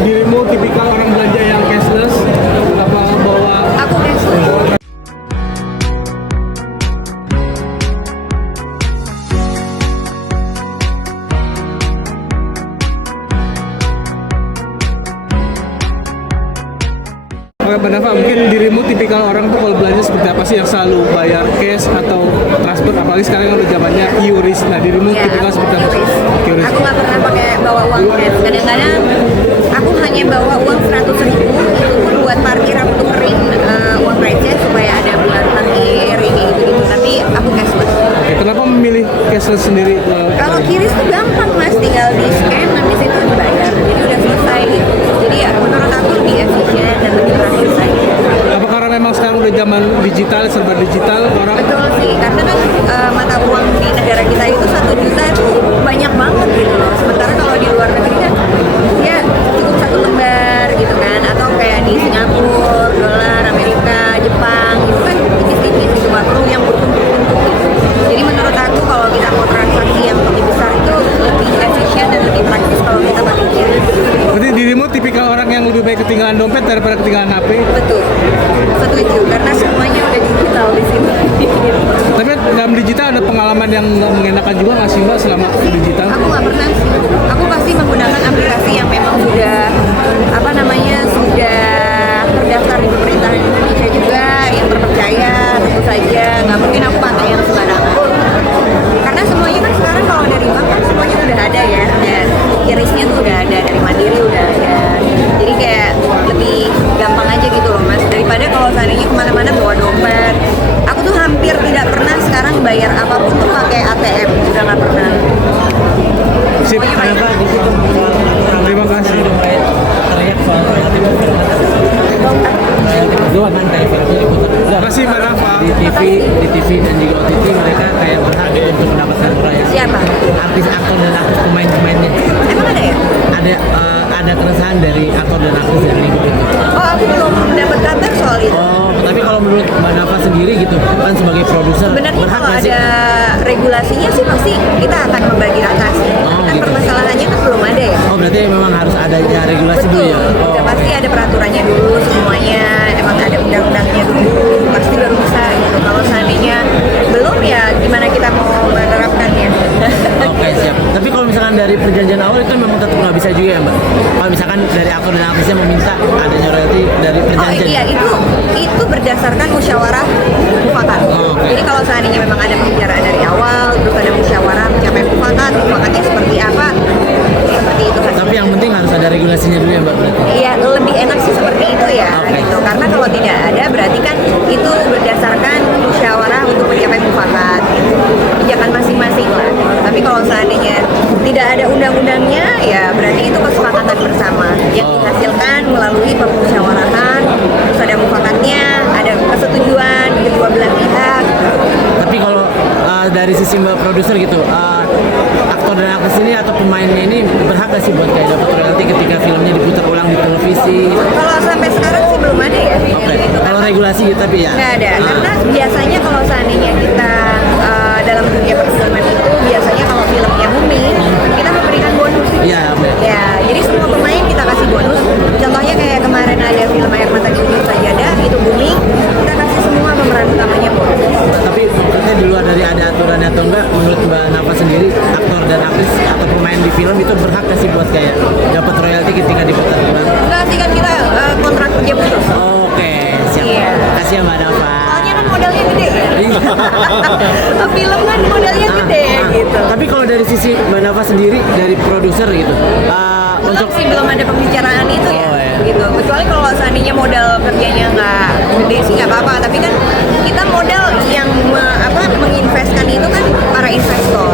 dirimu tipikal orang belanja yang cashless apa bawa? Aku cashless. Oke, Mbak Nafa, mungkin dirimu tipikal orang tuh kalau belanja seperti apa sih, yang selalu bayar cash atau transfer, apalagi sekarang yang udah zamannya QRIS. Nah, dirimu Ya, tipikal seperti apa? QRIS. Aku nggak pernah pakai bawa uang cash. Kadang-kadang aku hanya bawa uang 100.000, itu pun buat parkir, aku tukerin uang receh supaya ada buat parkir ini gitu. Tapi aku cashless. Oke, kenapa memilih cashless sendiri? Kalau QRIS tuh gampang mas, tinggal di scan, habis itu dibayar, jadi udah selesai gitu. Jadi ya menurut aku lebih efisien dan lebih praktis aja. Apa karena memang sekarang udah zaman digital, serba digital, orang Betul sih, karena kan mata uang di negara kita itu 1 juta itu banyak banget gitu loh. Sementara kalau di luar negeri kan ya cukup 1 lembar gitu kan, atau kayak di Singapura, dolar, Amerika, Jepang itu kan tipis-tipis gitu, nggak perlu yang bertumpuk-tumpuk gitu. Jadi menurut aku kalau kita mau transaksi yang lebih besar itu lebih efisien dan lebih praktis kalau kita pakai QRIS. Berarti dirimu tipikal orang yang lebih baik ketinggalan dompet daripada ketinggalan HP. Betul, setuju, karena semuanya udah digital di sini. Tapi dalam digital ada pengalaman yang nggak mengenakan juga nggak sih Mbak selama digital? Aku nggak pernah sih. Aku pasti menggunakan aplikasi yang memang sudah sudah terdaftar di pemerintahan Indonesia juga, yang terpercaya tentu saja. Nggak mungkin aku pakai yang sembarangan. Karena semuanya kan sekarang kalau dari bank kan semuanya udah ada ya, dan QRIS-nya tuh udah ada, dari Mandiri udah ada. Jadi kayak lebih gampang aja gitu loh mas. Daripada kalau seandainya kemana-mana bawa dompet. Aku tuh hampir tidak pernah sekarang bayar apapun tuh pakai ATM, udah nggak pernah. Sip, Pokoknya pakai terima kasih. teriak soal royalti berdua kan kayak filmnya diputar Terima kasih Mbak Nafa. di TV dan juga OTT mereka kayak berhak untuk mendapatkan royalti. Siapa? Artis, aktor dan aktris pemain-pemainnya. Emang ada ya? Ada keresahan dari aktor dan aktris yang ribut itu. Oh, aku belum dapat kabar soal itu. Oh, tapi kalau menurut Mbak Nafa sendiri gitu kan sebagai produser Sebenarnya berhak kalau nggak sih? ada regulasinya sih pasti kita akan membagi rata sih. Oh, Kan gitu. permasalahannya kan belum ada ya. Oh, berarti memang harus ada ya regulasi dulu Betul, ya. Oh, udah pasti ada peraturannya dulu semuanya, emang ada undang-undangnya dulu, pasti baru bisa gitu. Kalau seandainya belum ya gimana kita mau menerapkannya? Oke, siap. Tapi kalau misalkan dari perjanjian awal itu memang tetap nggak bisa juga ya Mbak? Kalau misalkan dari aktor dan aktrisnya meminta adanya royalti dari Oh perjanjian. iya, itu berdasarkan musyawarah mufakat. Oh, oke. Jadi kalau seandainya memang ada pembicaraan dari awal, terus ada musyawarah mencapai mufakatnya seperti apa, seperti itu hasilnya. Tapi yang penting harus ada regulasinya dulu ya Mbak berarti. Iya, lebih enak sih seperti itu ya, Oke. gitu. Karena kalau tidak ada, berarti kan itu berdasarkan musyawarah untuk mencapai mufakat, gitu. Kebijakan masing-masing lah. Tapi kalau seandainya tidak ada undang-undangnya, ya berarti itu kesepakatan bersama yang dihasilkan melalui permusyawarahan, terus ada mufakatnya, ada kesetujuan kedua belah pihak. Tapi kalau dari sisi Mbak produser gitu, aktor dan aktris ini atau pemainnya ini berhak nggak sih buat kayak dapat royalti ketika filmnya diputar ulang di televisi? Kalau sampai sekarang sih belum ada ya. Oke. Yang gitu. Kalau regulasi gitu tapi ya. Nggak ada, Ah. karena biasanya kalau seandainya kita dalam dunia perfilman itu biasanya kalau filmnya booming, kita memberikan bonus. Iya, Mbak. Ya, jadi semua pemain kita kasih bonus. Contohnya kayak kemarin ada film Air Mata Cium Sajadah, itu booming, kita kasih semua pemeran utamanya bonus. Tapi maksudnya di luar dari ada aturannya atau enggak, menurut Mbak Nafa sendiri aktor dan aktris atau pemain di film itu berhak nggak sih buat kayak dapat royalti ketika diputar ulang? Enggak sih kan kita kontrak kerja putus. Oke, siap. Iya. Kasih ya Mbak Nafa. Soalnya kan modalnya gede ya. Iya. Film kan modalnya gede gitu. Tapi kalau dari sisi Mbak Nafa sendiri dari produser gitu, Belum untuk sih, belum ada pembicaraan itu ya, Oh, iya. gitu. Kecuali kalau seandainya modal kerjanya nggak gede sih nggak apa-apa. Tapi kan kita modal yang menginvestkan itu kan para investor.